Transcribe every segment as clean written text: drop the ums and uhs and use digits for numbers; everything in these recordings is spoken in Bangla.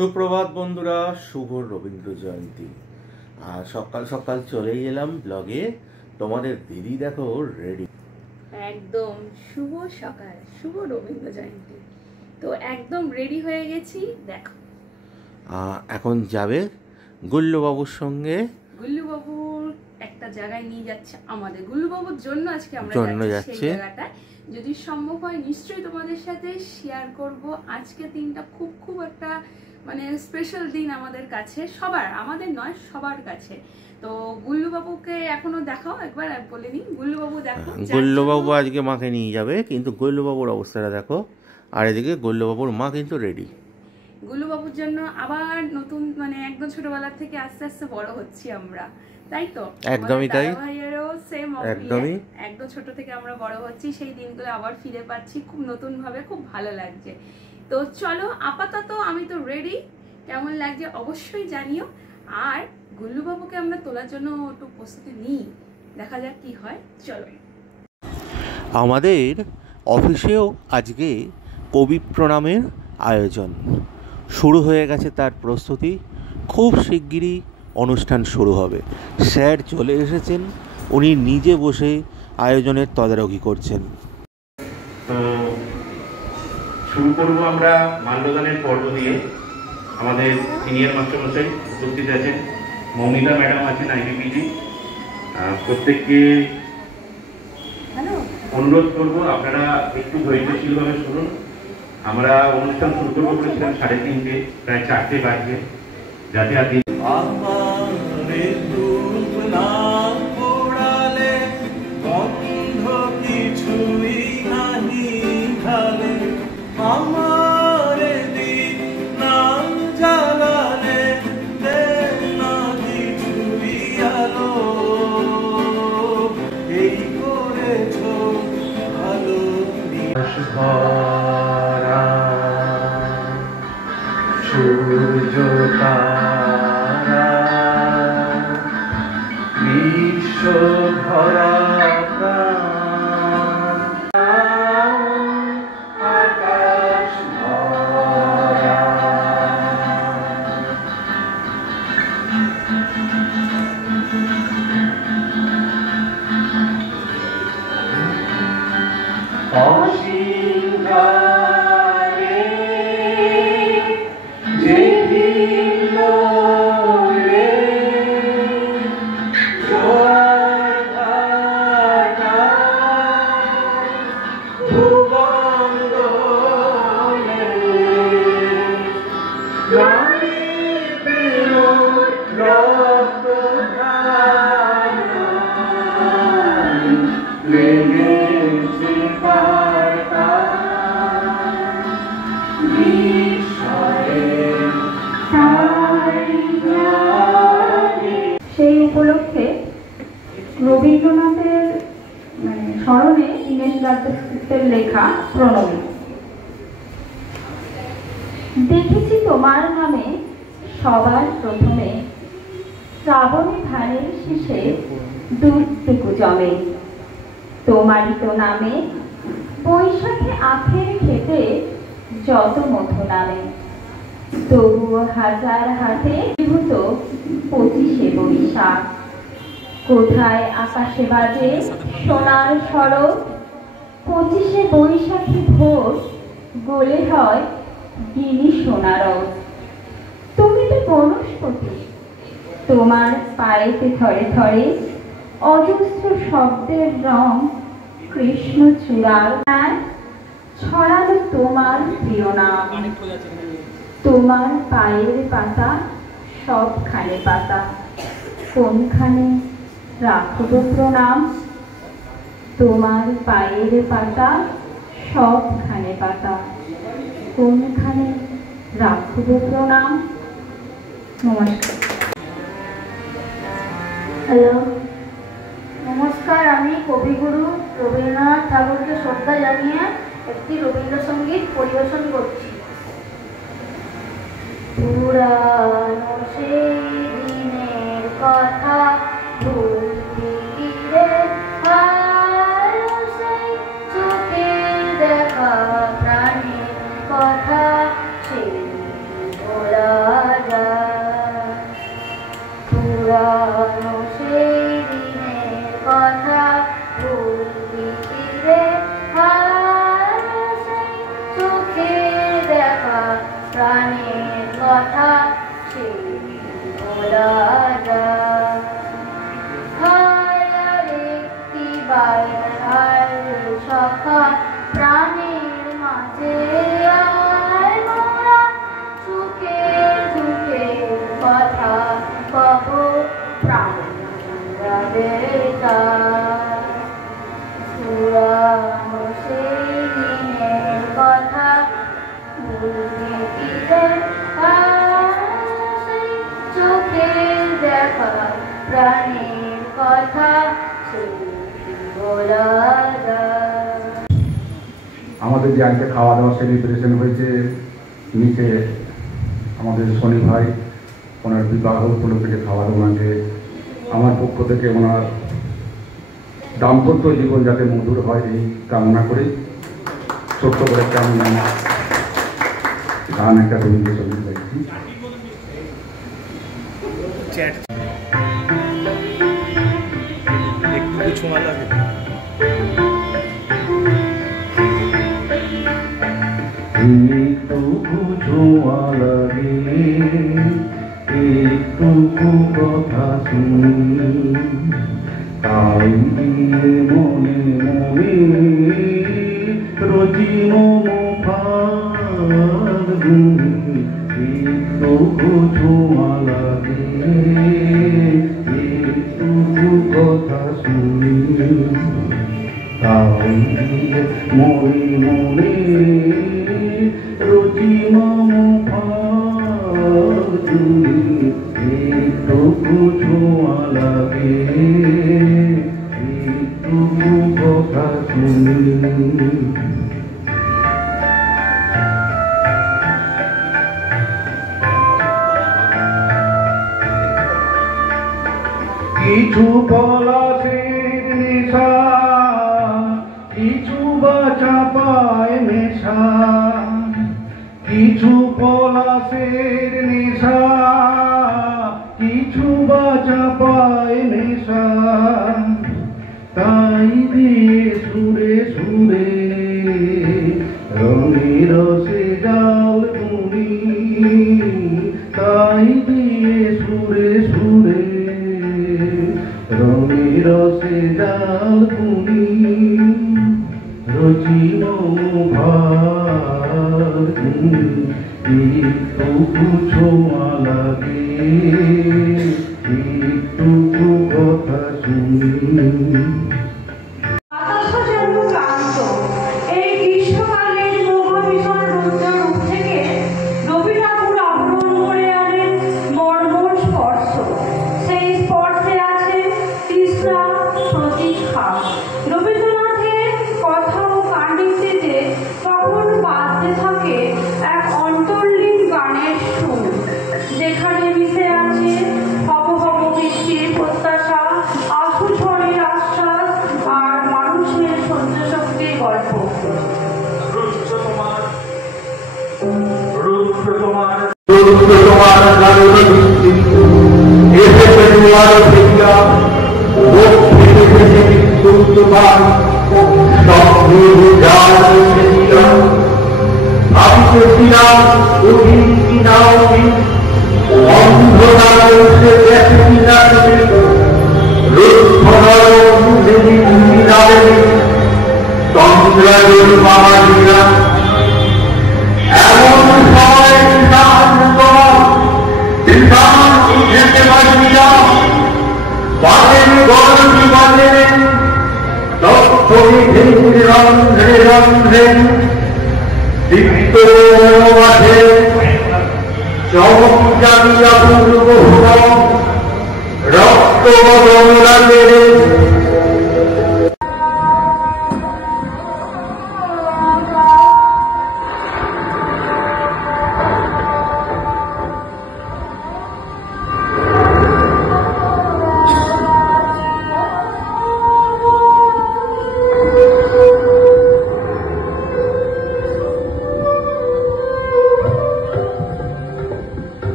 সুপ্রভাত বন্ধুরা, শুভ রবীন্দ্র জয়ন্তী। আর সকাল সকাল চলেই এলাম ব্লগে। তোমাদের দিদি দেখো রেডি, একদম শুভ সকাল, শুভ রবীন্দ্র জয়ন্তী। তো একদম রেডি হয়ে গেছি, দেখো। এখন যাবে গুল্লুবাবুর সঙ্গে। গুল্লুবাবুর একটা জায়গায় নিয়ে যাচ্ছে আমাদের। গুল্লুবাবুর জন্য আজকে আমরা যাচ্ছি সেই জায়গাটায়। যদি সম্ভব হয় নিশ্চয়ই তোমাদের সাথে শেয়ার করব। আজকে দিনটা খুব খুব একটা মানে স্পেশাল দিন আমাদের কাছে, সবার, আমাদের নয় সবার কাছে। তো গুল্লুবাবুকে এখনো দেখাও, একবার বলে নি। গুল্লুবাবু দেখো, গুল্লুবাবু আজকে মাকে নিয়ে যাবে, কিন্তু গুল্লুবাবুর অবস্থাটা দেখো। আর এদিকে গুল্লুবাবুর মা কিন্তু রেডি। গুল্লুবাবুর জন্য আবার নতুন, মানে একদম ছোটবেলা থেকে আস্তে আস্তে বড় হচ্ছি আমরা, তাই তো? একদমই তাই, ভাইয়েরও সেম, একদমই একদম ছোট থেকে আমরা বড় হচ্ছি, সেই দিনগুলো আবার ফিরে পাচ্ছি খুব নতুন ভাবে, খুব ভালো লাগছে। তো চলো, আপাতত আমি তো রেডি, কেমন লাগছে অবশ্যই জানিও। আর গুল্লুবাবুকে আমরা তোলার জন্য একটু প্রস্তুতি নিই, দেখা যাক কি হয়। চলো। আমাদের অফিসেও আজকে কবি প্রণামের আয়োজন শুরু হয়ে গেছে, তার প্রস্তুতি। খুব শিগগিরই অনুষ্ঠান শুরু হবে। স্যার চলে এসেছেন, উনি নিজে বসে আয়োজনের তদারকি করছেন। তো শুরু করবো আমরা মাল্যদানের পর্ব দিয়ে। আমাদের সিনিয়র মাস্টারমশাই উপস্থিত আছেন, মৌমিতা ম্যাডাম আছেন আইবিপিজি। প্রত্যেককে অনুরোধ করবো আপনারা একটু ধৈর্যশীলভাবে শুনুন। আমরা অনুষ্ঠান শুরু করবো বলেছিলাম 3:30, প্রায় 4টে বাজবে, যাতে আর সূর্য তারা বিশ্ব ভরা আকাশ ভরা। অসীম গায়ে যে দিলো রে জোয়ার ভাটা ভুবন দোলে জানি পেলো রক্ত ধারায় লেগেছে পাতা সেই উপলক্ষে রবীন্দ্রনাথের স্মরণে দীনেশ দাসগুপ্তের লেখা প্রণবী। দেখেছি তোমার নামে সবার প্রথমে, শ্রাবণী ধানের শেষে দুধটুকু জমে। তোমারই তো নামে বৈশাখে আখের খেতে যত মধু নামে। তবুও হাজার হাতে বিভূত 25শে বৈশাখ। কোথায় আকাশে বাজে সোনার সড়ক, 25শে বৈশাখী ভোর গোলে হয় গিনি সোনারক। তুমি তো বনস্পতি, তোমার পায়েতে থরে থরে অজস্র শব্দের রং কৃষ্ণ চূড়ার ছড়ালো তোমার প্রিয় নাম। তোমার পায়ের পাতা সবখানে পাতা, কোনখানে রাখব প্রণাম। তোমার পায়ের পাতা সবখানে পাতা, কোনখানে রাখব প্রণাম। নমস্কার। হ্যালো, নমস্কার। আমি কবিগুরু রবীন্দ্রনাথ ঠাকুরকে শ্রদ্ধা জানিয়ে একটি রবীন্দ্রসঙ্গীত পরিবেশন করছি। পুরানো সেই দিনের কথা ভুলবি কি রে, সেই চোখের দেখা প্রাণের কথা, সেই ভোলা প্রাণের কথা সে বলা যায়। একটি বাইরের সখা প্রাণের মাঝে আয় মোরা সুখে সুখে কথা কব প্রাণ পুরানো সেই দিনের কথা ভুলবে কি রে সেই চোখের দেখা প্রাণের কথা সেই বলা যায়। আমাদের যে আজকে খাওয়া দাওয়া সেলিব্রেশন হয়েছে নিচে আমাদের শনি ভাই ওনার বিবাহ উপলক্ষে যে খাওয়া দাওয়া যে আমার পক্ষ থেকে ওনার দাম্পত্য জীবন যাতে মধুর হয় এই কামনা করি। ছোট্ট করে কেমন গান একটা রবীন্দ্র সঙ্গীত গাইছি। একটু ছোঁয়া লাগে। একটুকু ছোঁয়া লাগে, একটুকু কথা শুনি, তাই দিয়ে মনে মনে রোজি মমো ফাগুনি। একটুকু ছোঁয়া লাগে, একটুকু কথা শুনি, তাই দিয়ে মনে মনে রোজি মমো ফাগুনি। একটুকু ছোঁয়া লাগে, একটুকু কথা শুনি। কিছু পলাশের নেশা, কিছু বা চাপায় মেশা, কিছু পলাশের নেশা, কিছু বা চাপায় মেশা, তাই দিয়ে সুরে সুরে রঙের রসে জাল বুনি, তাই দিয়ে সুরে সুরে রঙের রসে জাল বুনি। রোজি মমো ফাগুনি, একটুকু ছোঁয়া লাগে, একটুকু কথা শুনি।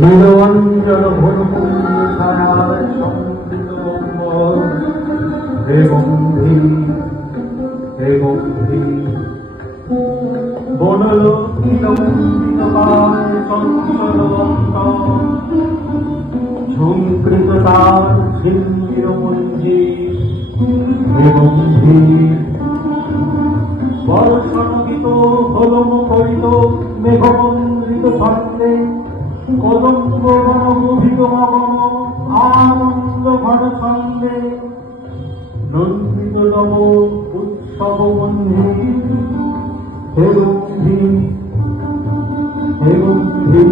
নীলঞ্জন ভুলকুঞ্জধারায় সমৃত হে বন্ধি হে বন্ধি ঝুঁকৃততার ঝিল্লির মঞ্জি এবং বর্ষণগীত হল মুখরিত মেঘমন্দ্রিত ছন্দে কদম্ব গণগভীর মগন আনন্দ ঘন ছন্দে নন্দিততম উৎসব বন্ধি হে বন্ধি হে বন্ধি।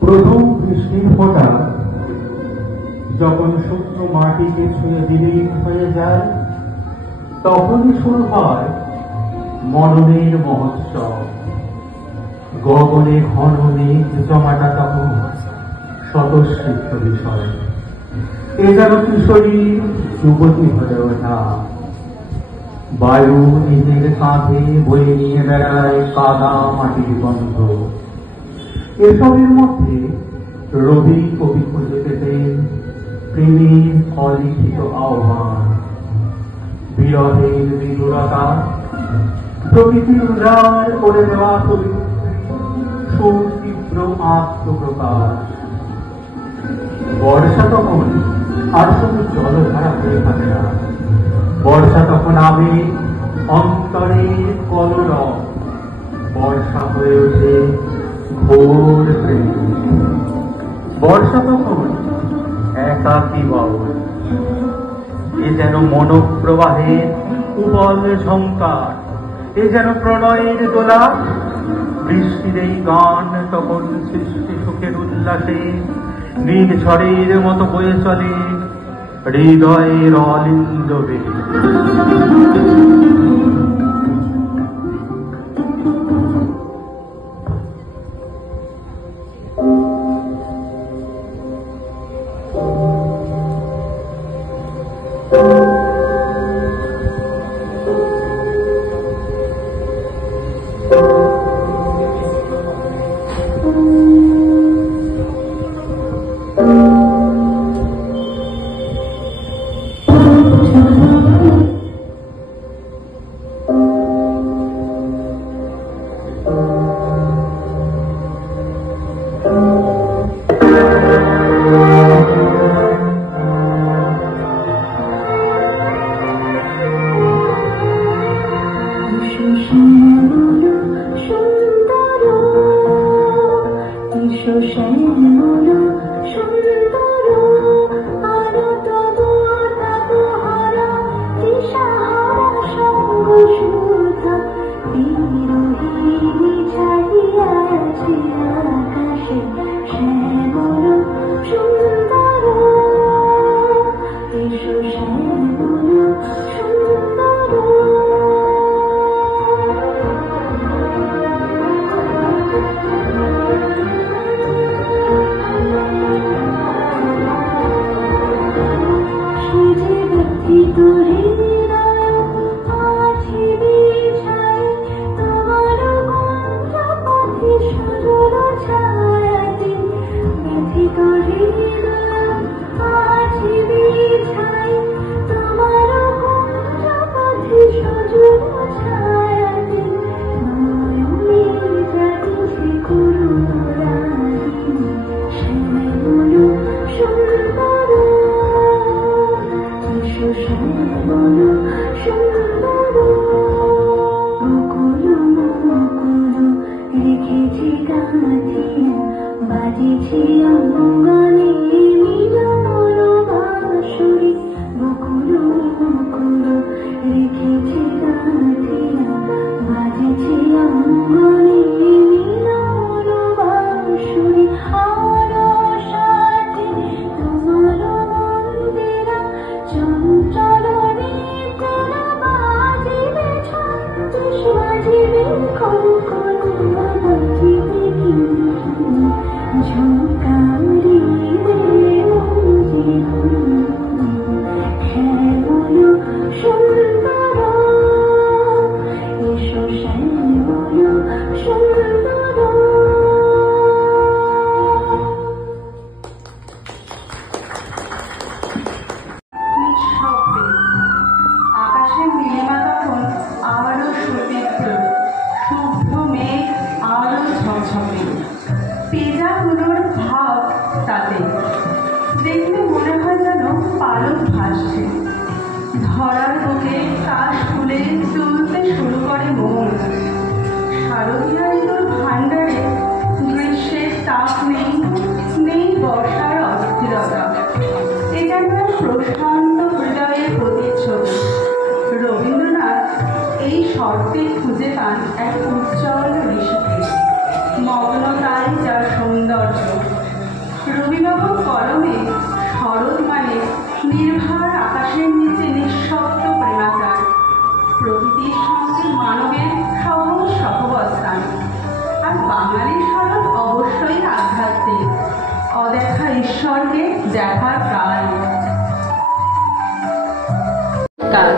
প্রথম বৃষ্টির ফোঁটা যখন শুকনো মাটিকে ছুঁয়ে বিলীন হয়ে যায়, তখনই শুরু হয় মননের মহোৎসব। গগনে ঘন মেঘ জমাটা তখন স্বতঃস্ফূর্ত বিষয়। এ যেন কিশোরী যুবতী হয়ে ওঠা। বায়ু নিজের কাঁধে বয়ে নিয়ে বেড়ায় কাদা মাটির গন্ধ। এসবের মধ্যে রবি কবি খুঁজে পেতেন প্রেমের অলিখিত আহ্বান, বিরহের বিদুরতা, প্রকৃতির উজাড় করে দেওয়া সুতীব্র আত্মপ্রকাশ। বর্ষা তখন আর শুধু জলধারা হয়ে থাকে না, বর্ষা তখন আবেগ, অন্তরের কলরব। বর্ষা হয়ে ওঠে ঘোর প্রেম। বর্ষা তখন একাকী বাউল। এ যেন মনোপ্রবাহের উবল ঝঙ্কার, এ যেন প্রণয়ের দোলা। বৃষ্টির এই গান তখন সৃষ্টি সুখের উল্লাসে নীল ঝড়ের মতো বয়ে চলে হৃদয়ের অলিন্দবে। পালক ভাসছে, ধরার বুকে কাশ ফুলে তুলতে শুরু করে মন। শারদীয়া ঋতুর ভাণ্ডারে গ্রীষ্মের তাপ নেই, নেই বর্ষার অস্থিরতা। এটা একটা প্রশান্ত হৃদয়ের প্রতিচ্ছবি। রবীন্দ্রনাথ এই শর্তে খুঁজে পান এক উজ্জ্বল ঋষিকে, মগ্নতায় যার সৌন্দর্য। রবিবাবুর কলমে শরৎ মানে নির্ভার আকাশের নিচে নিঃশব্দ প্রেমাচার, প্রকৃতির সঙ্গে মানবের সহজ সহবস্থান। আর বাঙালির শরৎ অবশ্যই আধ্যাত্মিক, অদেখা ঈশ্বরকে দেখার কাল।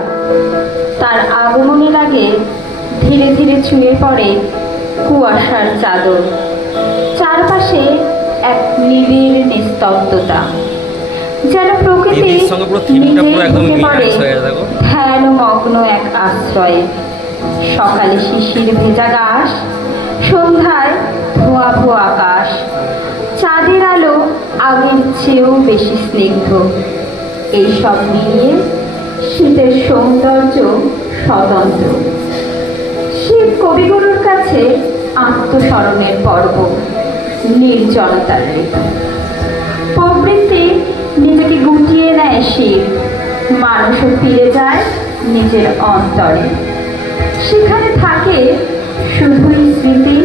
তার আগমনের আগে ধীরে ধীরে ছুঁয়ে পড়ে কুয়াশার চাদর। চারপাশে এক নিবিড় নিস্তব্ধতা, যেন প্রকৃতি ধ্যানমগ্ন এক আশ্রয়ে। সকালে শিশির ভেজা ঘাস, সন্ধ্যায় ধোয়া ধোয়া আকাশ। চাঁদের আলো আগের চেয়েও বেশি স্নিগ্ধ। এইসব মিলিয়ে শীতের সৌন্দর্য স্বতন্ত্র। শীত কবিগুরুর কাছে আত্মস্মরণের পর্ব, নির্জনতার ঋতু। প্রবৃত্তি নিজেকে গুটিয়ে নেয় শীত, মানুষও ফিরে যায় নিজের অন্তরে। সেখানে থাকে শুধুই স্মৃতি,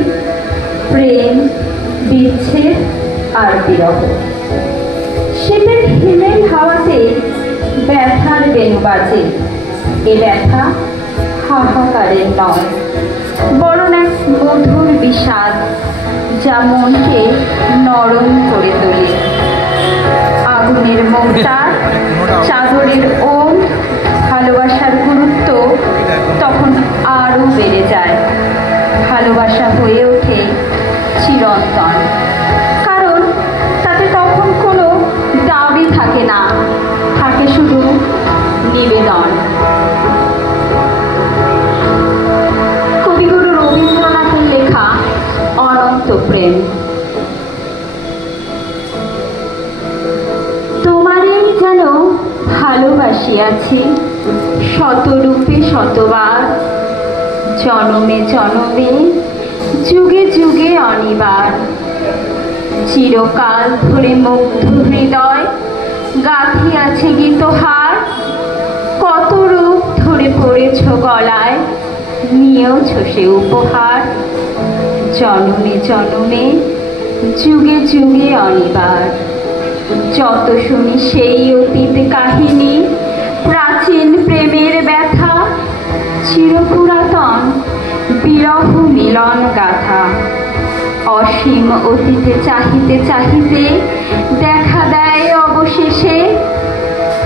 প্রেম, বিচ্ছেদ আর বিরহ। শীতের হিমেল হাওয়াতে ব্যথার বেণু বাজে। এ ব্যথা হাহাকারের নয়, বরং এক মধুর বিষাদ, যা মনকে নরম করে তোলে। আগুনের মোটা চাদরের ওম, ভালোবাসার গুরুত্ব তখন আরও বেড়ে যায়। ভালোবাসা হয়ে ওঠে চিরন্তন, কারণ তাতে তখন কোনো দাবি থাকে না, থাকে শুধু নিবেদন। কবিগুরু রবীন্দ্রনাথের লেখা অনন্ত প্রেম। তোমারই যেন ভালোবাসিয়াছি শতরূপে শতবার, জনমে জনমে যুগে যুগে অনিবার। চিরকাল ধরে মুগ্ধ হৃদয় গাঁথিয়াছে গীতহার। কত রূপ ধরে পড়েছ গলায়, নিয়েওছ সে উপহার। জনমে জনমে যুগে যুগে অনিবার। যত শুনি সেই অতীত কাহিনী, প্রাচীন প্রেমের ব্যথা, চিরপুরাতন বিরহ মিলন গাথা। অসীম অতীতে চাহিতে চাহিতে দেখা দেয় অবশেষে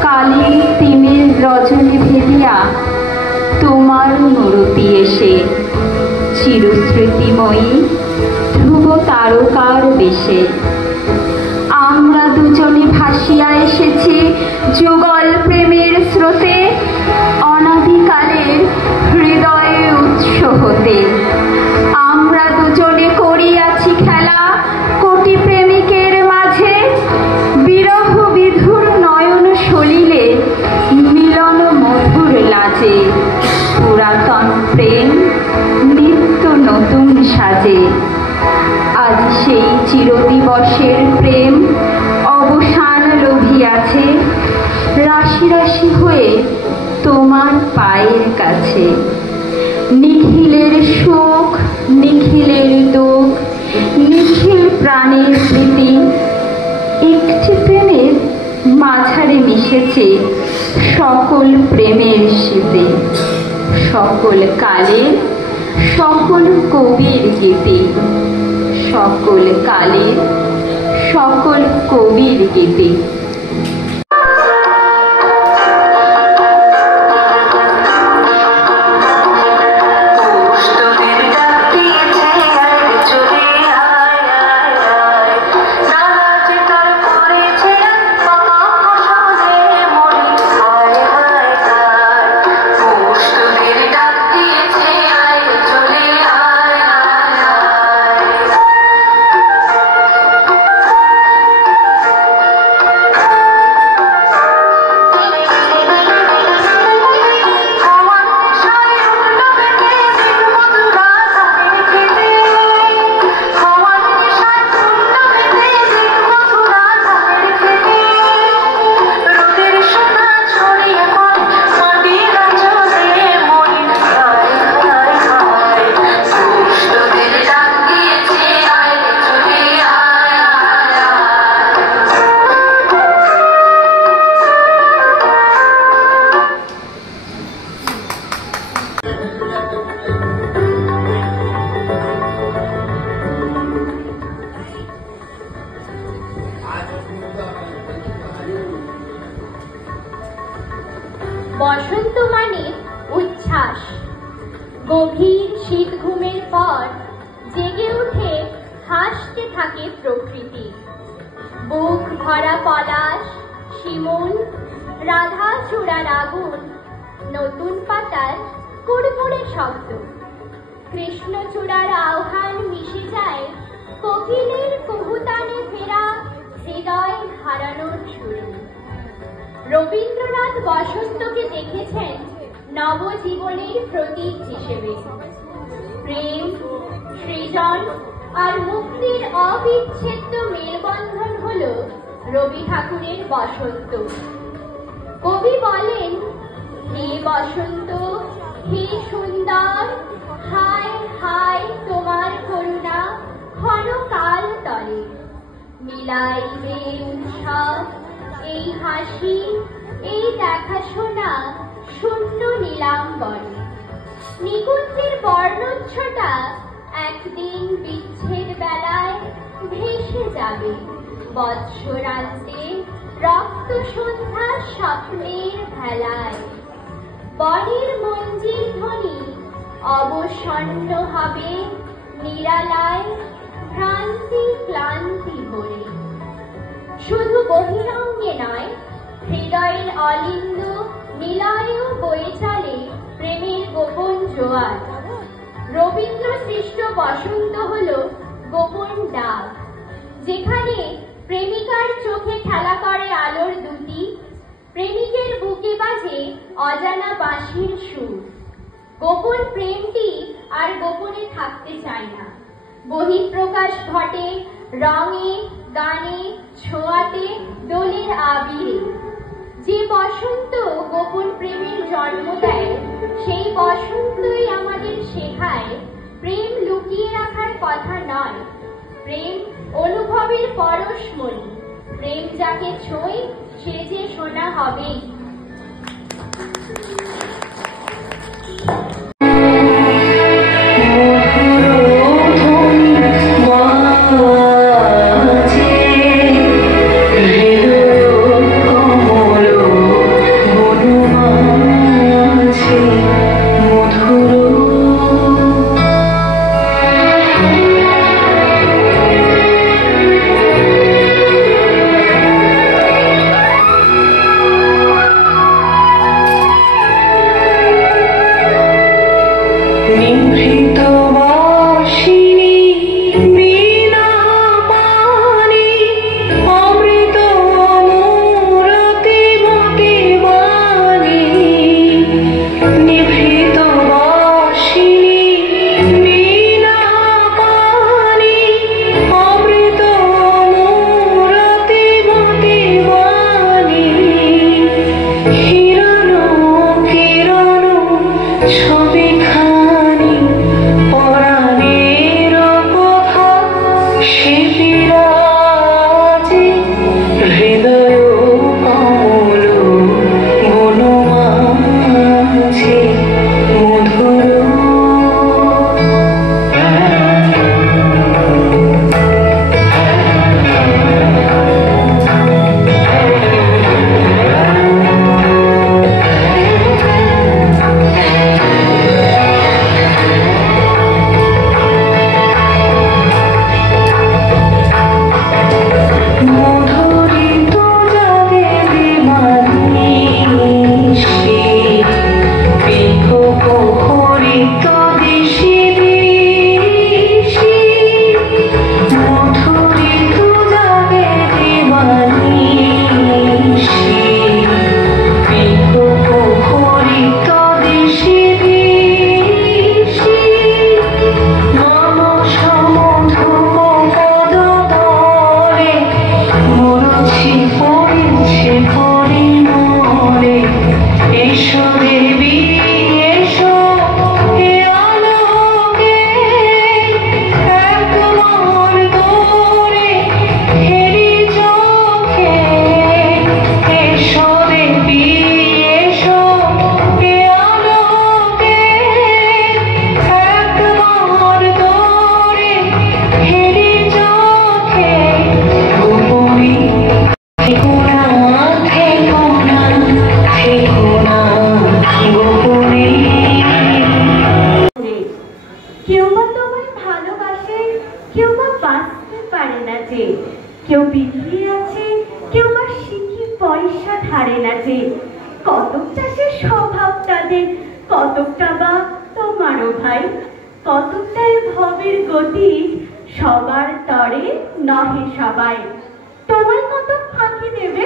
কালী তিমির রজনী ভেদিয়া তোমার মূরতি এসে। চিরস্মৃতিময়ী ধ্রুব তারকার বেশে আমরা দুজনে ভাসিয়া এসেছি যুগল প্রেমের স্রোতে, অনাদিকালের হৃদয়ে উৎস হতে। আমরা দুজনে করিয়াছি খেলা কোটি প্রেমিকের মাঝে, বিরহ বিধুর নয়ন সলিলে মিলন মধুর লাজে। পুরাতন প্রেম নিত্য নতুন সাজে। আজ সেই চিরদিবসের প্রেম অবসান লোভিয়াছে, রাশি রাশি হয়ে তোমার পায়ের কাছে। নিখিলের শোক, নিখিলের দুঃখ, নিখিল প্রাণের প্রীতি, একটি প্রেমের মাঝারে মিশেছে সকল প্রেমের শীতে। সকল কালের সকল কবির গীতি, সকল কালের সকল কবির গীতি। বসন্ত মানে উচ্ছ্বাস। গভীর শীত ঘুমের পর জেগে উঠে হাসতে থাকে প্রকৃতি। বুক ভরা পলাশ, শিমুল, রাধা চূড়ার আগুন, নতুন পাতার কুড়মুড়ে শব্দ, কৃষ্ণচূড়ার আহ্বান মিশে যায় কোকিলের কুহুতানে ফেরা হৃদয় হারানোর সুরে। রবীন্দ্রনাথ বসন্তকে দেখেছেন নবজীবনের প্রতীক হিসেবে। প্রেম, সৃজন আর মুক্তির অবিচ্ছেদ্য মেলবন্ধন হল রবি ঠাকুরের বসন্ত। কবি বলেন, হে বসন্ত, হে সুন্দর, হায় হায় তোমার করুণা ক্ষণকাল তলে, মিলাইবে উৎসব এই হাসি, এই দেখাশোনা শূন্য নীলাম্বরে। নিকুঞ্জের বর্ণচ্ছটা একদিন বিচ্ছেদ বেলায় ভেসে যাবে বৎসরান্তে রক্ত সন্ধ্যা স্বপ্নের ভেলায়। বনের মঞ্জিল ধ্বনি অবসন্ন হবে নিরালায় ভ্রান্তি ক্লান্তি ভরে। শুধু বহিরঙ্গে নয়, হৃদয়ের অলিন্দ নিলয়েও বয়ে চলে প্রেমের গোপন জোয়ার। রবীন্দ্র সৃষ্ট বসন্ত হল গোপন ডাক, যেখানে প্রেমিকার চোখে খেলা করে আলোর দুটি, প্রেমিকের বুকে বাজে অজানা বাঁশির সুর। গোপন প্রেমটি আর গোপনে থাকতে চায় না, বহিঃপ্রকাশ ঘটে রঙে, গানে, ছোঁয়াতে, দোলের আবিরে। যে বসন্ত গোপন প্রেমের জন্ম দেয়, সেই বসন্তই আমাদের শেখায় প্রেম লুকিয়ে রাখার কথা নয়, প্রেম অনুভবের পরশমণি। প্রেম যাকে ছোঁয় সে যে সোনা হবেই। পয়সা ধারে না যে, কতকটা সে স্বভাব তাদের, কতকটা বা তোমারও ভাই, কতকটাই ভবের গতি, সবার তরে নহে সবাই। তোমায় কতক ফাঁকি দেবে,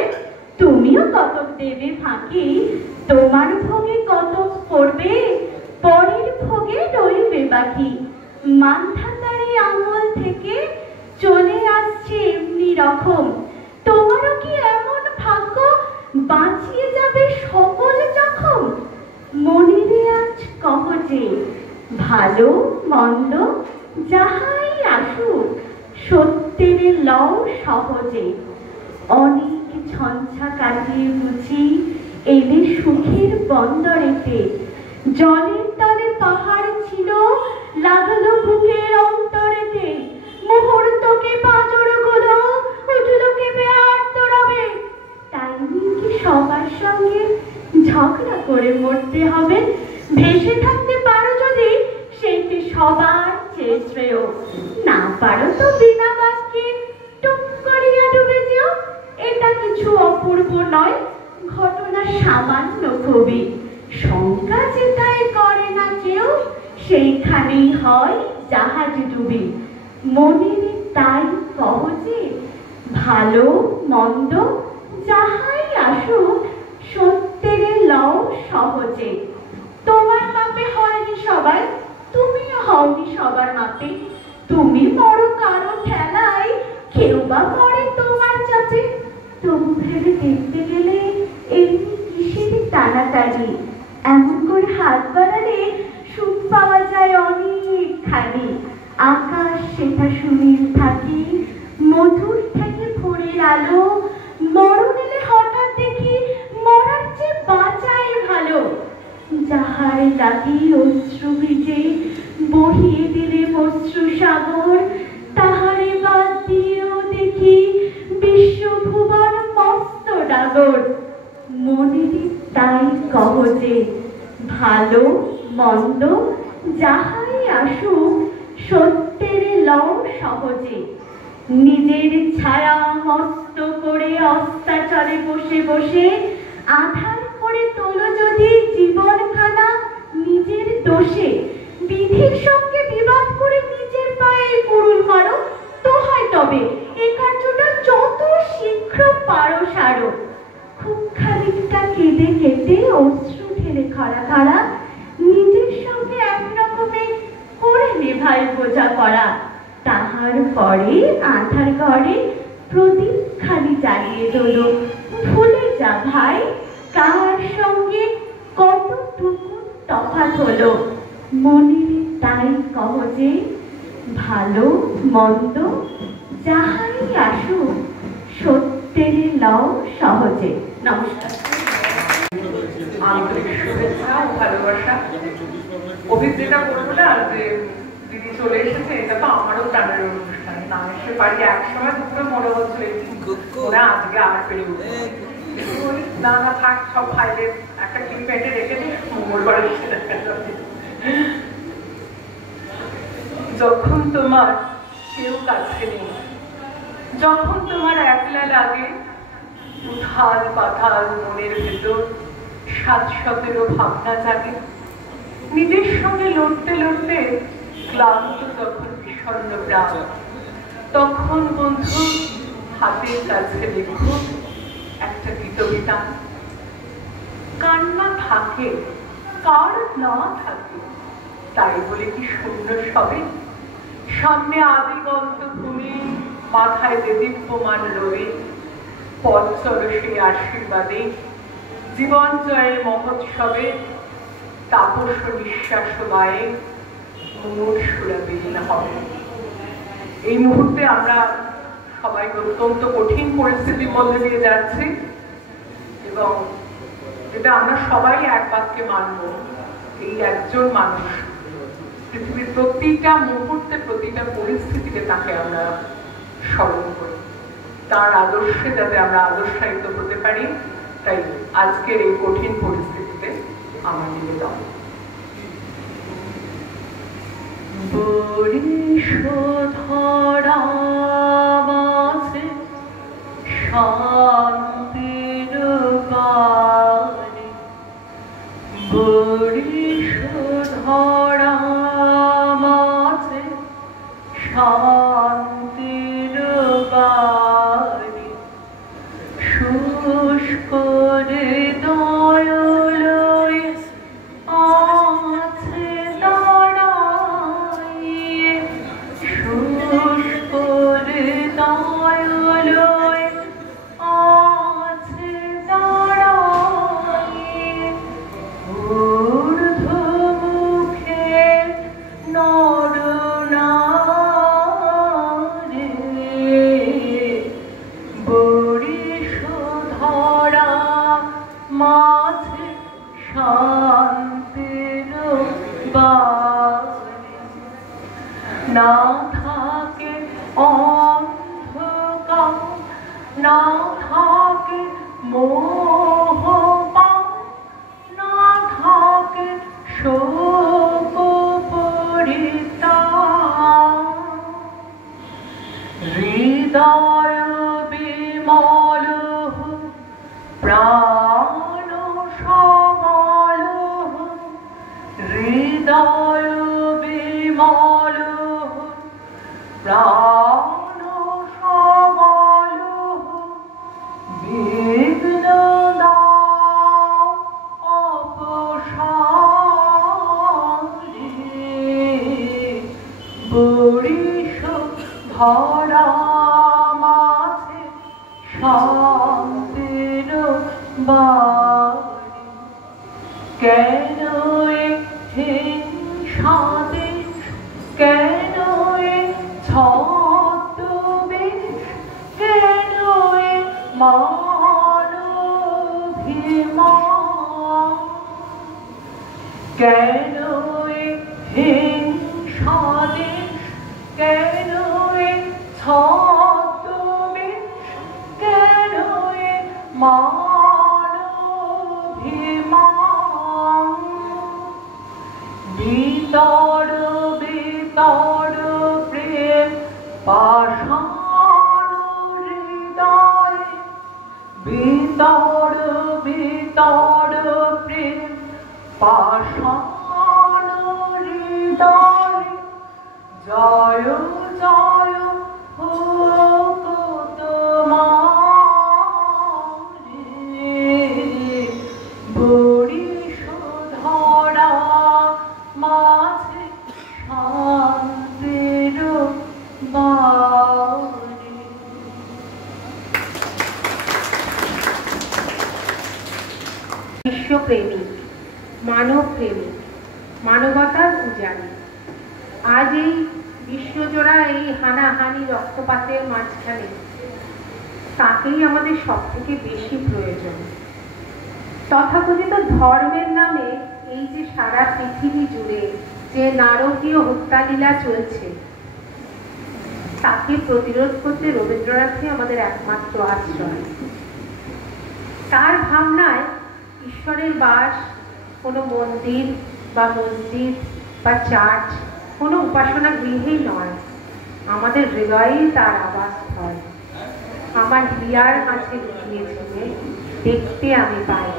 তুমিও কতক দেবে ফাঁকি, তোমার ভোগে কতক পড়বে, পরের ভোগে রইবে বাকি। মানধাতারি আমল থেকে চলে আসছে এমনি রকম, তোমারও কি এমন ভাগ্য বাঁচিয়ে যাবে সকল জখম? মনিরে আজ কহ যে, ভালো মন্দ যাহাই আসুক, সত্যের লও সহজে। অনেক ঝঞ্ঝা কাটিয়ে বুঝি এলে সুখের বন্দরেতে, জলের তলে পাহাড় ছিল লাগলো বুকের অন্তরেতে, মুহূর্তকে পাঁজর গুলো উঠলো কেঁপে আর তোড়াবে। তাই নিয়ে কি সবার সঙ্গে ঝগড়া করে মরতে হবে? ভেসে থাকতে পারো যদি সেটি সবার চেয়ে শ্রেয়, না পারো তো বিনা বাক্যে টুক করিয়া ডুবে যেও। এটা কিছু অপূর্ব নয়, ঘটনা সামান্য খুবই, শঙ্কা যেটায় করে না কেউ সেইখানেই হয় জাহাজ ডুবি। মনের তাই কহ যে, ভালো মন্দ যাহাই আসুক, সত্যের লও সহজে। তোমার মাপে হয়নি সবাই, তুমিও হওনি সবার মাপে, তুমি মরো কারো ঠেলায়, কেউ বা মরে তোমার চাপে। তবু ভেবে দেখতে গেলে এমনি কিসের টানাটানি, এমন করে হাত বাড়ালে সুখ পাওয়া যায় অনেকখানি। আকাশ সেটা সুনীল থাকি, মধুর থেকে ভোরের আলো, মরণ এলে হঠাৎ দেখি মরার চেয়ে বাঁচাই ভালো। যাহার লাগি অশ্রু ভিজে বহিয়ে দিলে অশ্রু সাগর, তাহারে বাদ দিয়েও দেখি বিশ্বভুবন মস্ত ডাগর। মনের তাই কহ যে, ভালো মন্দ যাহাই আসুক, সত্যের লও সহজে। নিজের ছায়া মস্ত করে অস্তাচলে বসে বসে আধার করে তোলো যদি জীবনখানা নিজের দোষে। বিধির সঙ্গে বিবাদ করে নিজের পায়ে কুড়ুল মারো, তো হয় তবে এ কার্যটা যত শীঘ্র পারো সারো। খুব খানিকটা কেঁদে কেটে অশ্রু ঢেলে খাড়া খাড়া, নিজের সঙ্গে একরকমে করে নেভাই বোঝা করা। তাহার পরে আধার ঘরে প্রদীপ খালি জ্বালিয়ে তোলো, ভুলে যা ভাই কার সঙ্গে কতটুকু তফাৎ হলো। মনের তাই কহ যে, ভালো মন্দ যাহাই আসুক, সত্যের লও সহজে। নমস্কার। আন্তরিক শুভেচ্ছা ও ভালোবাসা। অভিজ্ঞতা করবো না যে দিদি চলে এসেছে, এটা তো আমারও প্রাণের অনুষ্ঠান, না এসে পারি একসময় দুপুরে মনে হচ্ছিল ওরা আজকে আর পেরে উঠবে না, না থাক সব ফাইলে একটা ক্লিপ পেটে রেখে দিই, মঙ্গলবার এসে দেখা যাবে। যখন তোমার কেউ কাছে নেই, যখন তোমার একলা লাগে, উথাল পাথাল মনের ভেতর ৭-১৭ ভাবনা জাগে, নিজের সঙ্গে লড়তে লড়তে ক্লান্ত যখন বিষণ্ণ প্রাণ, তখন বন্ধু হাতের কাছে লেখো একটা গীতবিতা। কান্না থাকে, কার না থাকে, তাই বলে কি শূন্য সবে? সামনে আদিগন্ত ভূমি, মাথায় দেদীপ্যমান রবি, পথ চলো সেই আশীর্বাদে, জীবন জয়ের মহোৎসবে, তাপস নিঃশ্বাস বায়ে মূর সুরাবিহীন হবে। এই মুহূর্তে আমরা সবাই অত্যন্ত কঠিন পরিস্থিতির মধ্যে দিয়ে যাচ্ছি, এবং এটা আমরা সবাই এক বাক্যে মানব, এই একজন মানুষ পৃথিবীর প্রতিটা মুহূর্তে প্রতিটা পরিস্থিতিতে তাকে আমরা স্মরণ করি, তার আদর্শে যাতে আমরা আদর্শায়িত হতে পারি। তাই আজকের এই কঠিন পরিস্থিতিতে আমার নিবেদন। বরিশধরা মাঝে শান্তির দয়ালয়ে আছে দাঁড়াইয়ে, শুষ্ক দয়ালয়ে আছে দাঁড়াইয়ে, ঊর্ধ্বমুখে নরনারী, বরিশধরা মাঝে শান্তির বাণী। না থাকে অন্ধকার, না থাকে মোহ, না থাকে শোক পরিতাপ, হৃদয় বিমল প্রাণ সবল, হৃদয় বিমল প্রাণ সবল, বিঘ্ন দাও অপসারী, বরিশধরা মাঝে শান্তির বাণী। কেন এ হিংসা দেশ, কেন এ ছদ্মবেশ, কেন এ মানভিমান, কেন এ হিংসা দেশ, কেন এ ছদ্মবেশ, কেন এ মানভিমান, ভিতর ভিতর প্রেম পাষাণ হৃদয়ে, ভিতর ভিতর প্রেম পাষাণ হৃদয়ে, জয় জয় হোক তোমারি, বরিশধরা মাঝে শান্তির বাণী। বিশ্বপ্রেমী, মানবপ্রেমী, মানবতার পূজারী। আজ এই বিশ্বজোড়া এই হানাহানি রক্তপাতের মাঝখানে তাকেই আমাদের সব থেকে বেশি প্রয়োজন। তথাকথিত ধর্মের নামে এই যে সারা পৃথিবী জুড়ে যে নারকীয় হত্যালীলা চলছে, তাকে প্রতিরোধ করতে রবীন্দ্রনাথই আমাদের একমাত্র আশ্রয়। তার ভাবনায় ঈশ্বরের বাস কোনো মন্দির বা মসজিদ বা চার্চ, কোনো উপাসনা গৃহেই নয়, আমাদের হৃদয়েই তার আবাস হয়। আমার হিয়ার কাছে লুকিয়েছিলে, দেখতে আমি পাই,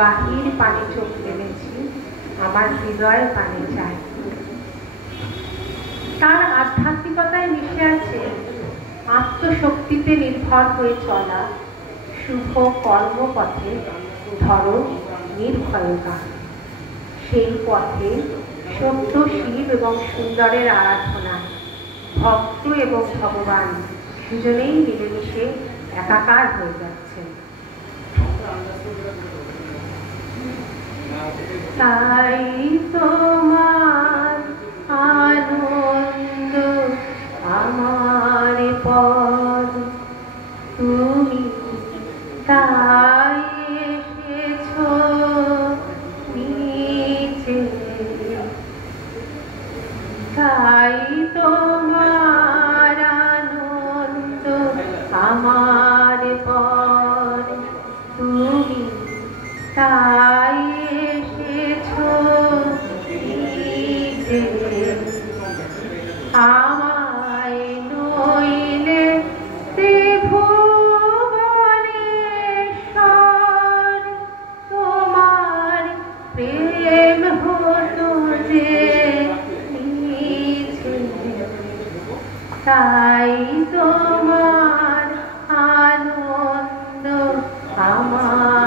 বাহির পানে চোখ ফেলেছি, আমার হৃদয় পানে চাই। তার আধ্যাত্মিকতায় মিশে আছে আত্মশক্তিতে নির্ভর হয়ে চলা, শুভ কর্মপথে ধরো নির্ভয়তা। সেই পথে সত্য শিব এবং সুন্দরের আরাধনা, ভক্ত এবং ভগবান দুজনেই মিলেমিশে একাকার হয়ে যাচ্ছে। তাই তোমার আনন্দ আমার পদ, তুমি তাই এসেছো নিচে, তাই তোমার আনন্দ আমার পদ, তুমি তাই এসেছো নিচে। আমায় নইলে ত্রিভুবনেশ্বর, তোমার প্রেম হতো যে নিচে, তাই তোমার আনন্দ আমার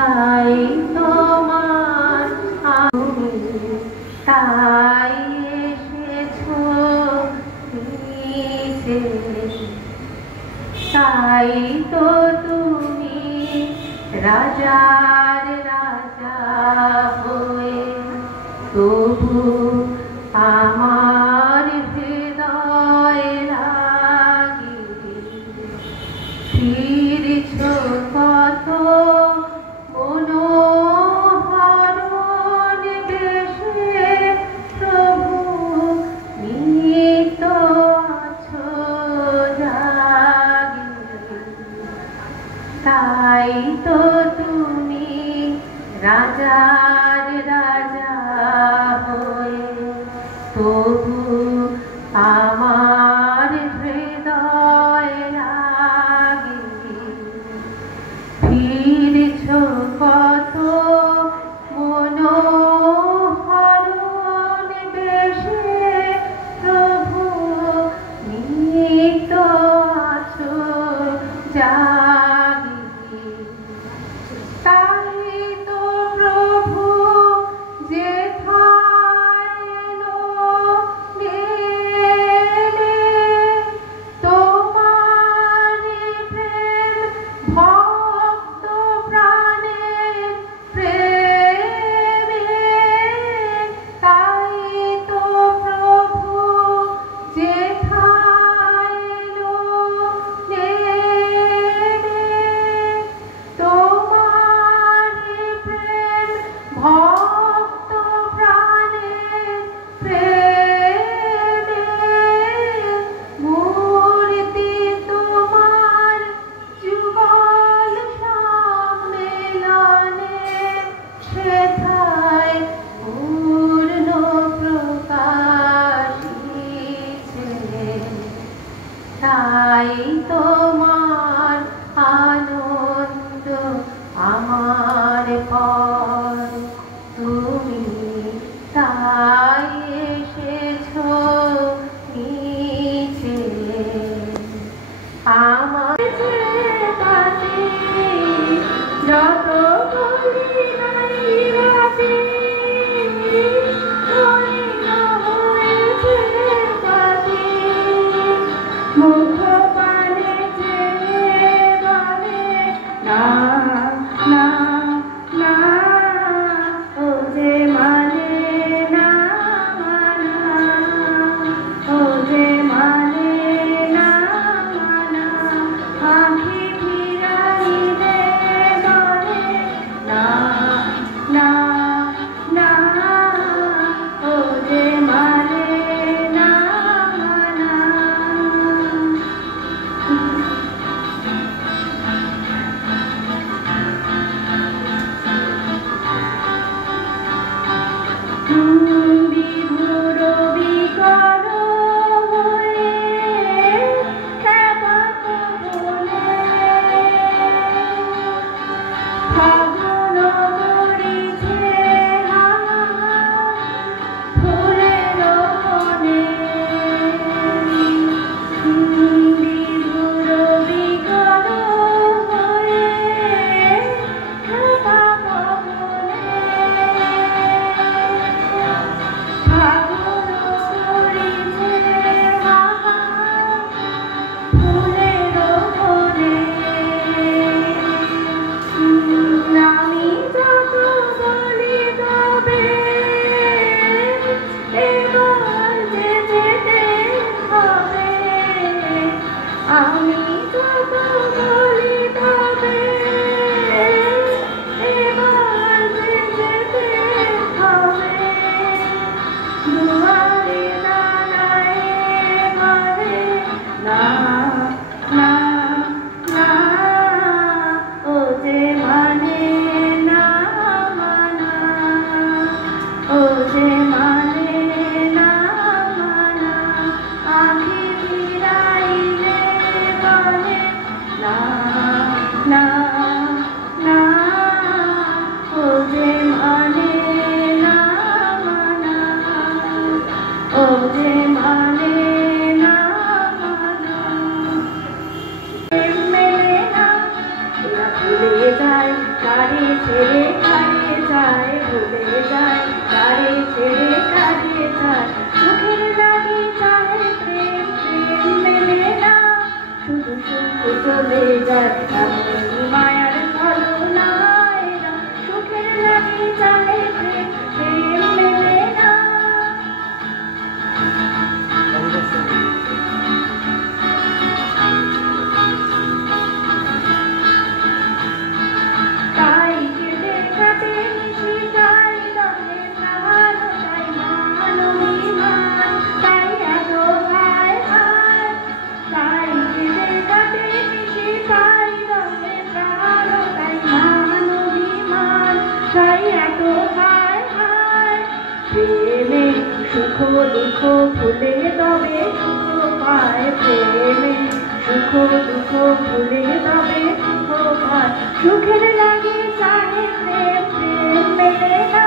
তাই তোমার আমি তাই এসেছো নিচে, তাই তো তুমি রাজার রাজা হয়ে তবু আমার হৃদয় লাগি ফিরছ কত মনোহরণ বেশে প্রভু নিত আছো জাগি, তাই তো তুমি রাজার রাজা হয়ে তবু আমার হৃদয় লাগি ফিরছ কত মনোহরণ বেশে প্রভু নিত আছো জাগি, তাই তো প্রভু যেথায় এলো গেলে তোমার প্রেম ভক্ত প্রাণের প্রেমে, তাই তো প্রভু যেথায় এলো গেলে তোমার প্রেম ভক্ত প্রাণের প্রেমে, মূর্তি তোমার যুগল সম্মেলনে সেথায় পূর্ণ প্রকাশিছে, তাই তোমার আনন্দ আমার পর তুমি তাই এসেছো নিচে আমার কাছে যত বলি নাই রাতে হইল হয়েছে কাছে মুখ পানে চেয়ে বলে না না না, ও যে মানে না মানা, ও যে মানে না মানা, আঁখি ফিরাইলে বলে না না না, ও যে মানে না মানা। বিধুর বিকল হয়ে খেপাক বলে ফাগুন করিছে ফুলের বনে, বিধুর বিকল হয়ে খেপাক বলে ছেড়ে কারে যায়, ভুলে যায় তারে ছেড়ে কারে যায়, চোখের লাগি যায় প্রেম, প্রেম মেলে না, শুধু সুখ চলে যায় এমন মায়ার ছলনায় না, চোখের লাগি যায় প্রেম, প্রেম মেলে না। তাই কেটে কাটে নিশি তাই রঙে প্রাণ, তাই মান অভিমান, তাই এত হায় হায়, তাই কেটে কাটে নিশি তাই রঙে প্রাণ, তাই মান অভিমান, তাই এত হায় হায়। প্রেমে সুখ দুঃখ ভুলে তবে সুখ পায়, প্রেমে সুখ দুঃখ ভুলে তবে সুখ পায়, সুখের লাগে চাহে প্রেম, প্রেম মেলে না,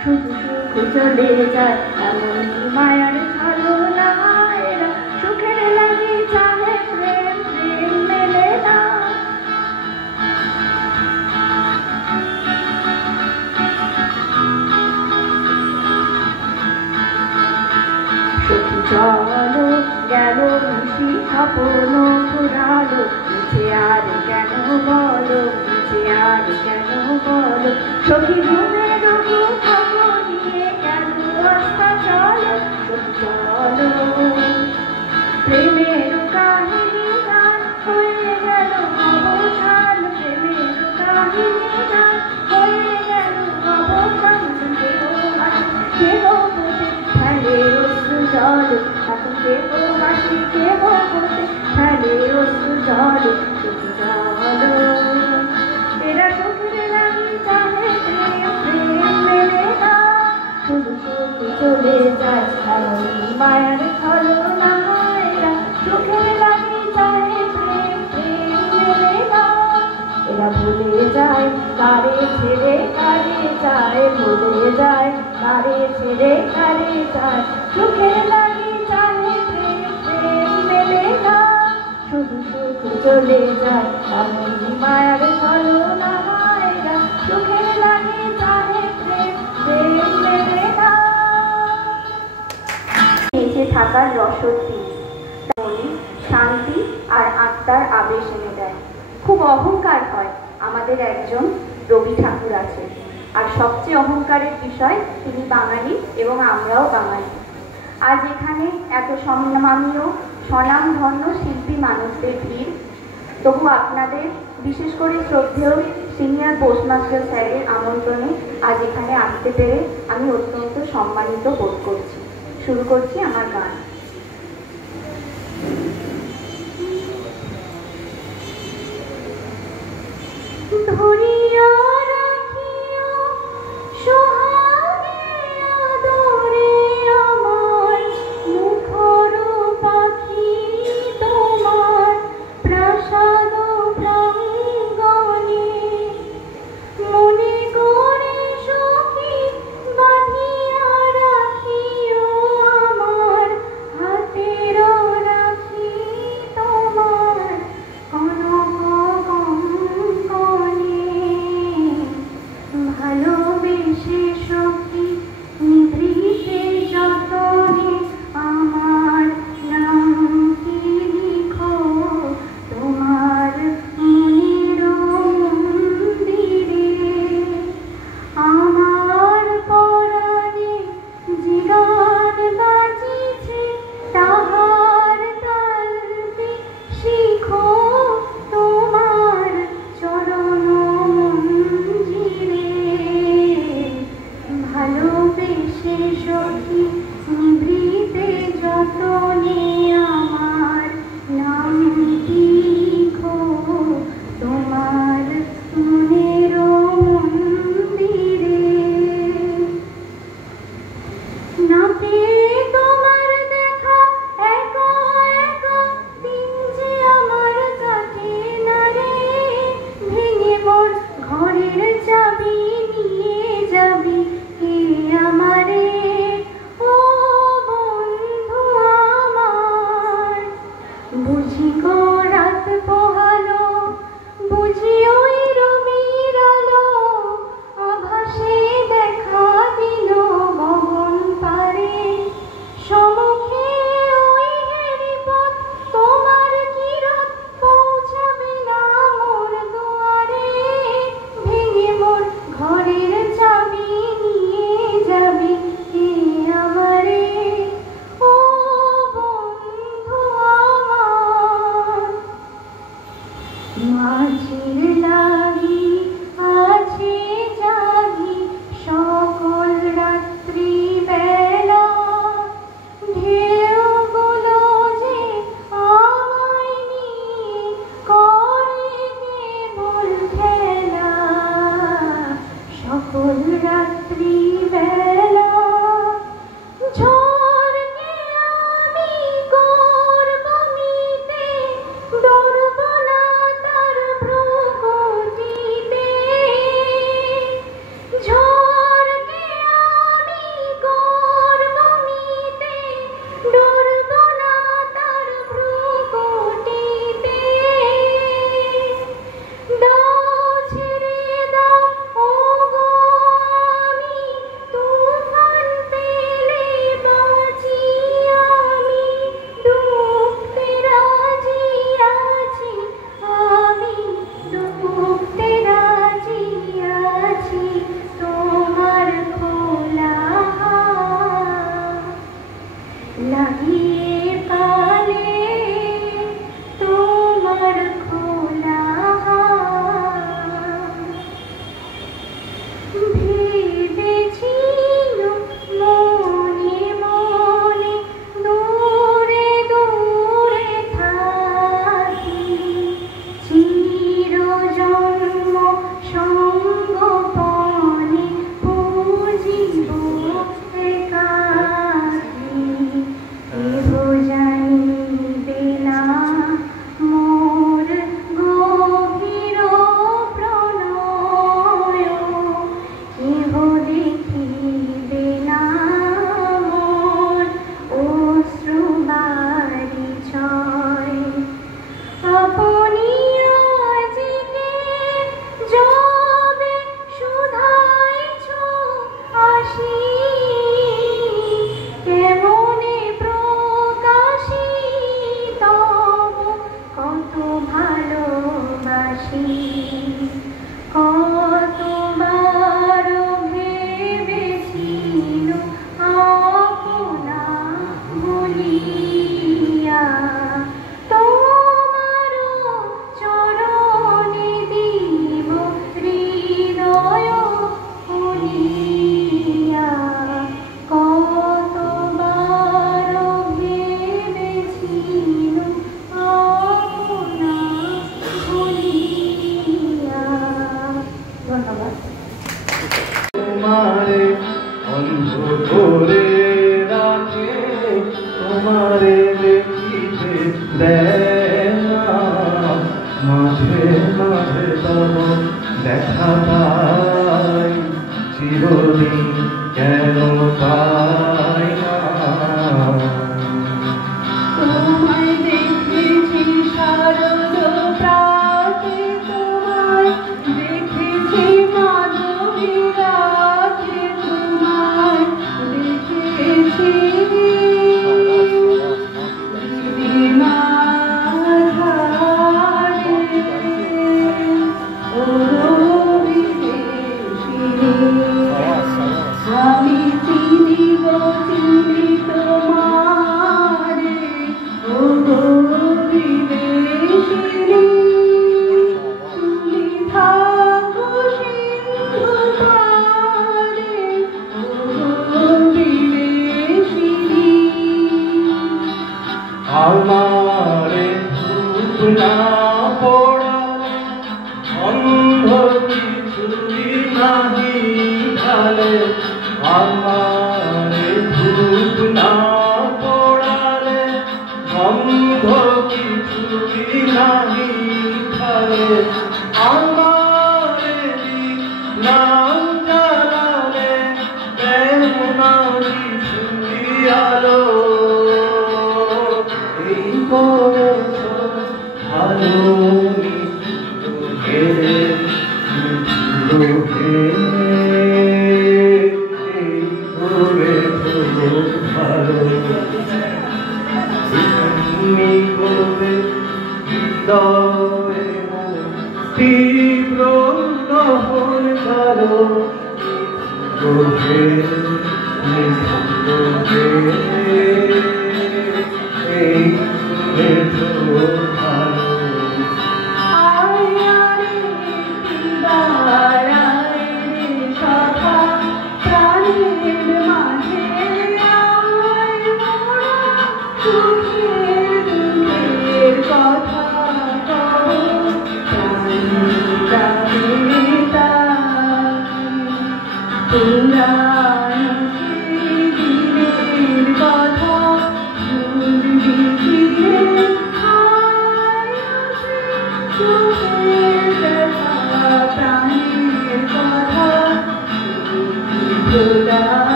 শুধু সুখ চলে যায় এমন মায়ার ছলনায় না, সুখের লাগে চাহে প্রেম, প্রেম মেলে না। চলো গেল মিশি স্বপ্ন পুরালো, নিচে আর কেন বলো, নিচে আর কেন বলো, সখী ঘুমের খবর নিয়ে কেন রাস্তা চলো, চলো প্রেমের কাহিনী গান হয়ে গেল অবসান, প্রেমের কাহিনী গান হয়ে গেল অবসান, কেহ হাসি কেহ বসে ফেলে অশ্রু জল, এখন কেহ হাসি কেহ বসে ফেলে অশ্রু জল, চলো এরা চোখের লাগি চাহে প্রেম, প্রেম মেলে না, শুধু সুখ চলে যায় এমন মায়ার ছলনায় না, চোখের লাগি চাহে প্রেম, প্রেম মেলে না। এরা ভুলে যায় কারে ছেড়ে কারে যায়, ভুলে যায় কারে ছেড়ে কারে যায়, চোখের লাগি চাহে প্রেম, প্রেম মেলে না, শুধু সুখ চলে যায় এমন মায়ার ছলনায় না, চোখের লাগি চাহে প্রেম, প্রেম মেলে না। বেঁচে থাকার রসদ দিন, মনে শান্তি আর আত্মার আবেশ এনে দেয়। খুব অহংকার হয় আমাদের একজন রবি ঠাকুর আছে, আর সবচেয়ে অহংকারের বিষয় তিনি বাঙালি এবং আমরাও বাঙালি। আজ এখানে এত সম্মানীয় স্বনামধন্য শিল্পী মানুষদের ভিড়, তবু আপনাদের বিশেষ করে শ্রদ্ধেয় সিনিয়র পোস্টমাস্টার স্যারের আমন্ত্রণে আজ এখানে আসতে পেরে আমি অত্যন্ত সম্মানিত বোধ করছি। শুরু করছি আমার গান। ধরিয়া রাখিও সোহাগে আদরে আমার, মুখর পাখি তোমার প্রাসাদ প্রাঙ্গণে, মনে করে সখী বাঁধিয়া রাখিও আমার, হাতের রাখি তোমার কনক কঙ্কণে, ভালোবেসে সখী নিভৃতে যতনে আমার নামটি লিখো তোমার মনের মন্দিরে, আমার পরাণে যে গান বাজিছে তাহার তালতে শিখো তোমার চরণ মঞ্জিরে, ভালোবেসে সখী নিভৃতে যতনে আমার নামটি লিখো তোমার মনের মন্দিরে। না পেয়ে তোমার দেখা একা একা দিন যে আমার কাটে না রে, ভেঙে মোর ঘরের চাবি নিয়ে যাবি কে আমারে, ও বন্ধু আমার। বুঝি গো রাত পোহালো, বুঝি ওই রবির আলো,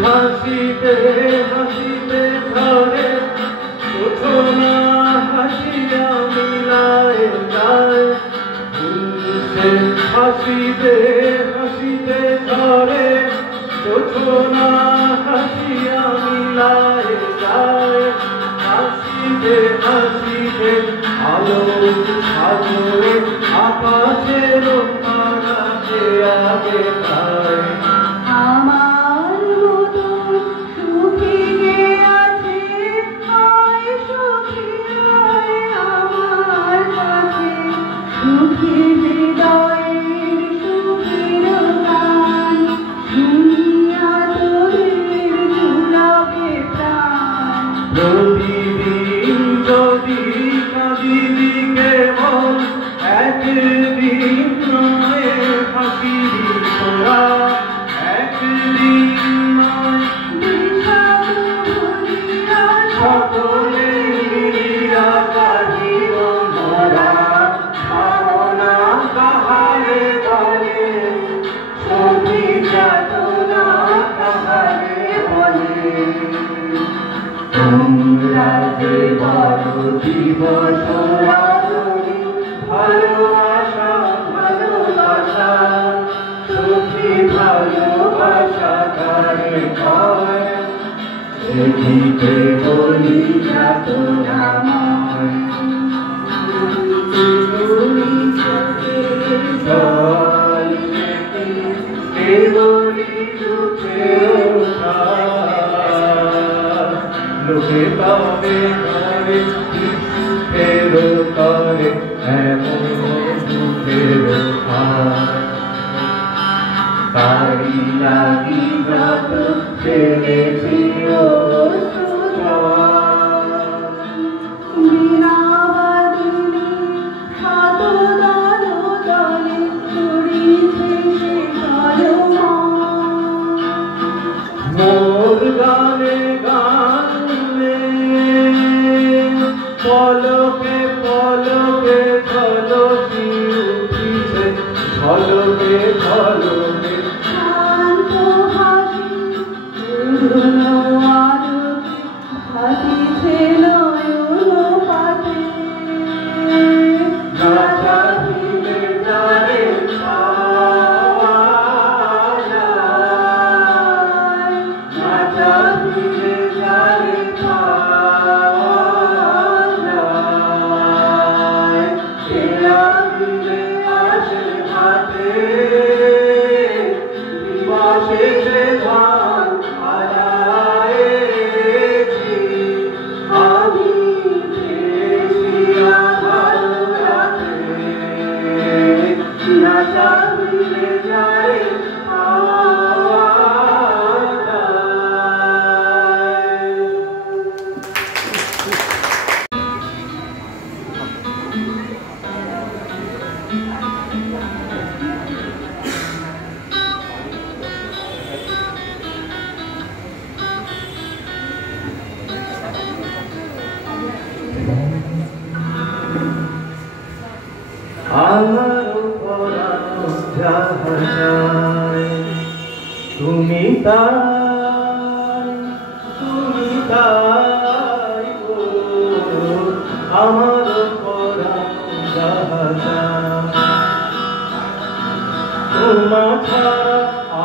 হাসিতে হাসিতে ধরে প্রথমা হাসিয়া মিলায় যায় হাসিতে হাসিতে ধরে প্রথমা হাসিয়া মিলায় যায় হাসিতে হাসিতে আলো সাগরে আকাশের আকাশে আগে যায় আমার মতো সুখী কে আছে আয় সুখী আয় আমার কাছে সুখী হৃদয়ের সুখের গান শুনিয়া তোদের দুলাভে প্রাণ প্রতিদিন যদি কাঁদিবি কেবল একদিন নয় হাসিবি তোরা একদিন নয় সকলে মিলিয়া কাটিব মোরা ভাবনা কাহারে বলে ছবি যাতনা কাহারে বলে তোমরা যে বড় দিবস ভালোবাসা ভালোবাসা সুখী ভালোবাসা কারে কয় সেদিকে বলি যাতনাময় তুমি চোখের জল কেবলি দুঃখের লোকে পাবে করে ফেরো করে এমন দুঃখের তারি লাগি যত ছেড়েছি ও মোর গানে গানে পলকে পলকে ঝলকি উঠিছে ঝলকে ঝলকে শান্ত হাসি ভাসিছে নয়ন পাতে না চাহিলে যারে পাওয়া যায় না চাহিলে যারে পাওয়া যায় এরা দিলে আসে হাতে দিবসে যে ধান হারায়েছি আমি পেয়েছি আধার রাতে না চাহিলে যারে পাওয়া যায় আমার পরানো যাহা যায় তুমি তাই গো আমার পরানো যাহা যায় তোমা ছাড়া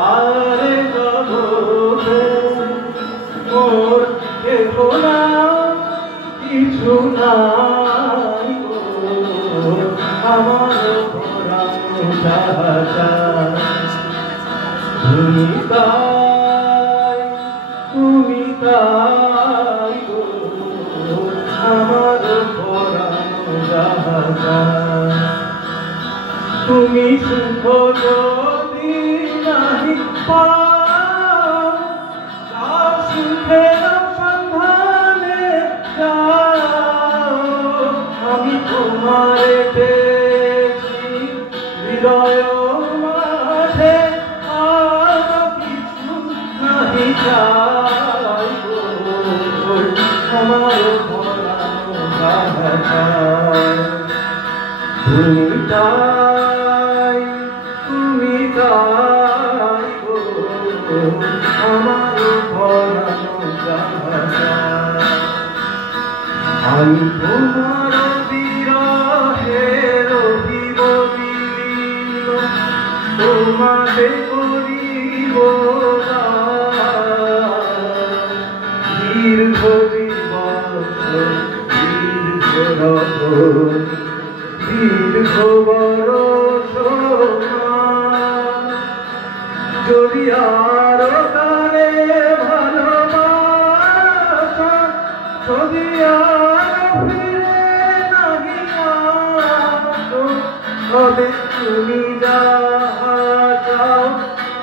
আরে জগতে মোর কেহ না কিছু নাই গো আমার পরানো যাহা যায় তুমি তাই গো আমার পরানো যাহা যায় তুমি সুখ যদি নাহি পাও তার সুখের সন্ধানে যাও আমি তোমারে পেয়েছি হৃদয় মাঝে আর কিছু নাহি চাই গো, আমার পরানো চাই। তুমি তাই গো, আমার পরানো চাই। আমি তোমার বিরহে রহিব বিলীন, তোমাকে করিব দীর্ঘ দিবস দীর্ঘ রজনী দীর্ঘ বরষ, যদি আরো কালে ভালোবাসা, যদি আর ফিরে নাহি আসো, তবে তুমি যাহা চাও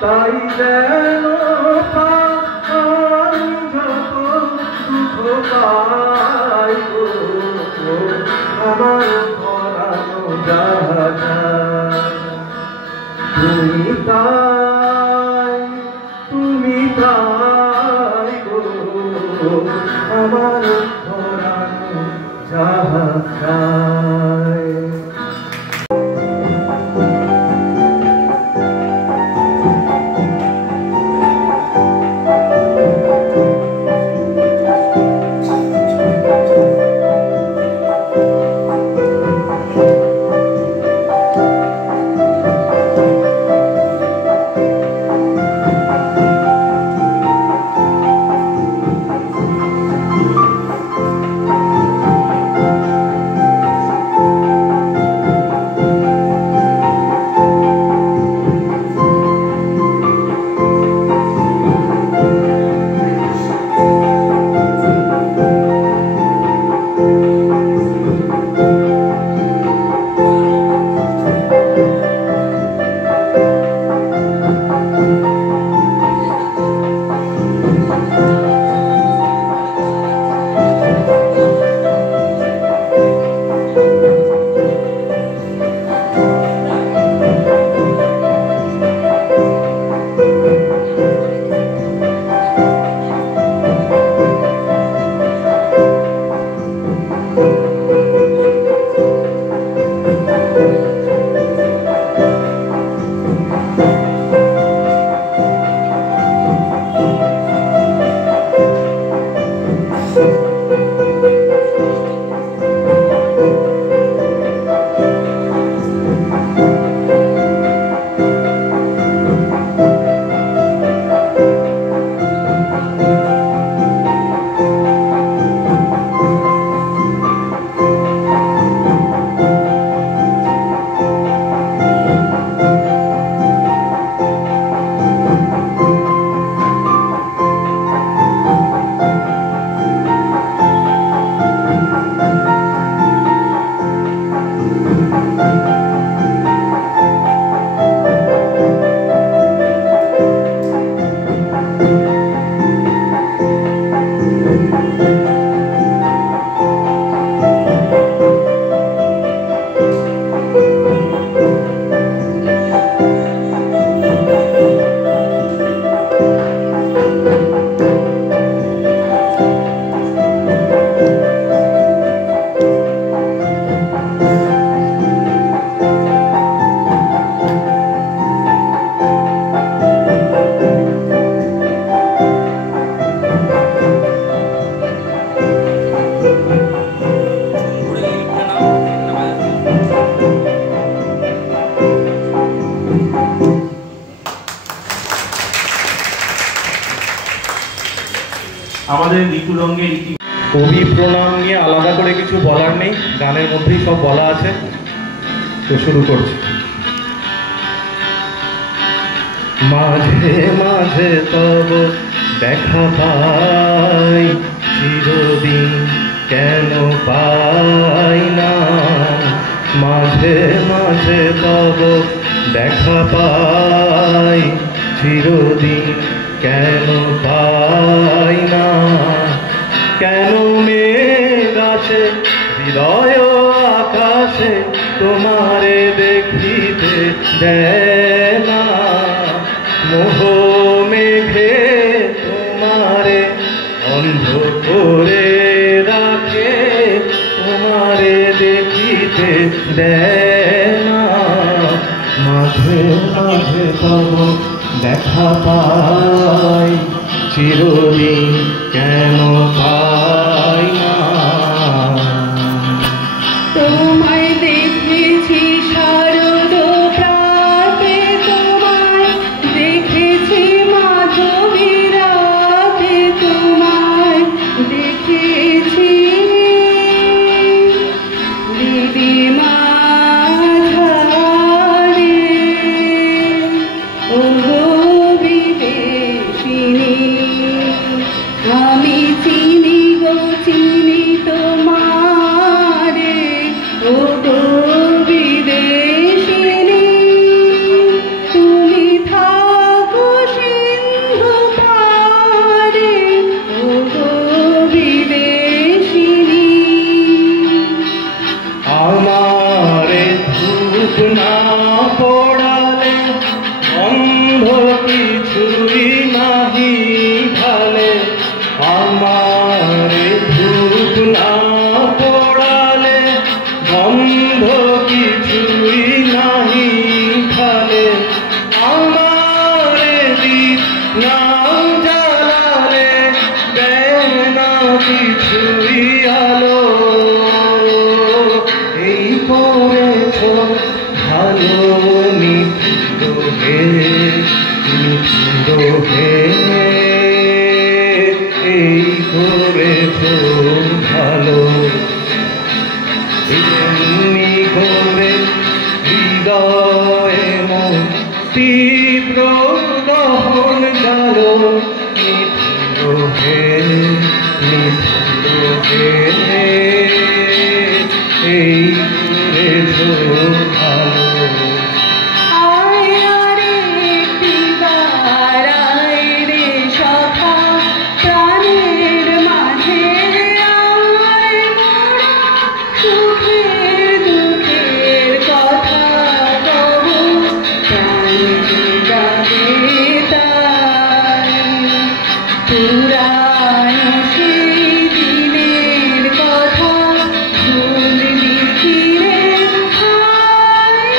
তাই যেন পাও, আমি যত দুঃখ পাই গো, আমার পরানো যাহা চায়। তুমি তাই গো, আমার পরানো যাহা চায়। আমাদের ঋতু রঙের কবি প্রণাম নিয়ে আলাদা করে কিছু বলার নেই, গানের মধ্যেই সব বলা আছে। তো শুরু করছি। মাঝে মাঝে তব দেখা পাই, চিরদিন কেন পাই না। মাঝে মাঝে তব দেখা পাই, চিরদিন কেন পাই না। কেন মেঘ আসে হৃদয় আকাশে, তোমারে দেখিতে দেয় না মোহ মেঘে তোমারে অন্ধ করে রাখে, তোমারে দেখিতে দেয় না। মাঝে মাঝে তব দেখা পাই, চিরদিন কেন পাই না। তোমায় দেখেছি শারদ প্রাতে, তোমায় দেখেছি মাধবী রাতে, তোমায় দেখেছি দিদিমা ঝাড়ে। ওগো বিদেশিনী, আমি চিনি গো চিনি তোমারে। ওগো বিদেশিনী, তুমি থাকো সিন্ধু পারে। ওগো বিদেশিনী, আমারে ধূপ না পড়ালে অন্ধ কিছুই নাহি ভালে। আমারে ধূপ না পড়ালে বন্ধ কিছুই নাহি ভালে। আমারে দীপ না জ্বালালে দেয় না কিছুই আলো। এই করেছ ভালো নিত্য হে, নিত্য হে। এই করেছ ভালো, এমনি করে হৃদয়ে মন তীব্র দহন জালো। নিত্য হে, নিত্য হে। এই করেছ ভালো। আয় রে একটিবার আয় রে সখা, প্রাণের মাঝে আয় মোরা। সুখের দুঃখের কথা কব, প্রাণ জাগে তাই। পুরানো সেই দিনের কথা ভুলবি কি রে? হায়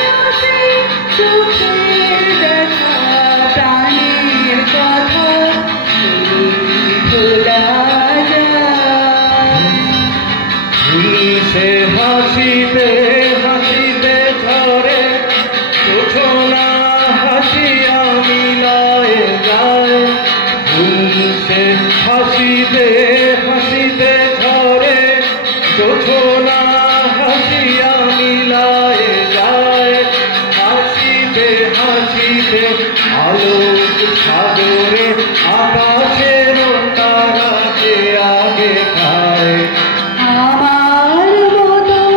সেই সুখের দেখা প্রাণের কথা সেই ভোলা যায়। ভুলছে হাসিতে হাসিতে ঝরে, জোছনা হাসিয়া মিলায় যায়। ভুলছে হাসিতে হাসিতে ঝরে, জোছনা হাসিয়া মিলায় যায়। হাসিতে হাসিতে আলোক সাগরে আকাশের তারাকে আগে খায়। আমার মতন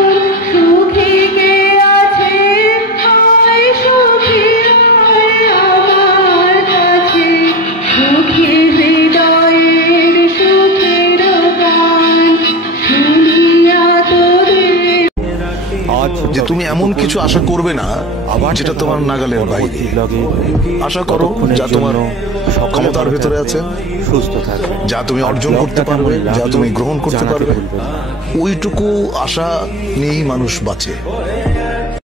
সুখী কে আছে? হায় সুখী হায় আমার কাছে, সুখী হৃদয়ের সুখের গান শুনিয়া তোদের। যে তুমি এমন কিছু আশা করবে না যেটা তোমার নাগালের বাইরে। আশা করো যা তোমার ক্ষমতার ভেতরে আছে, সুস্থ থাকবে, যা তুমি অর্জন করতে পারবে, যা তুমি গ্রহণ করতে পারবে। ওইটুকু আশা নিয়েই মানুষ বাঁচে।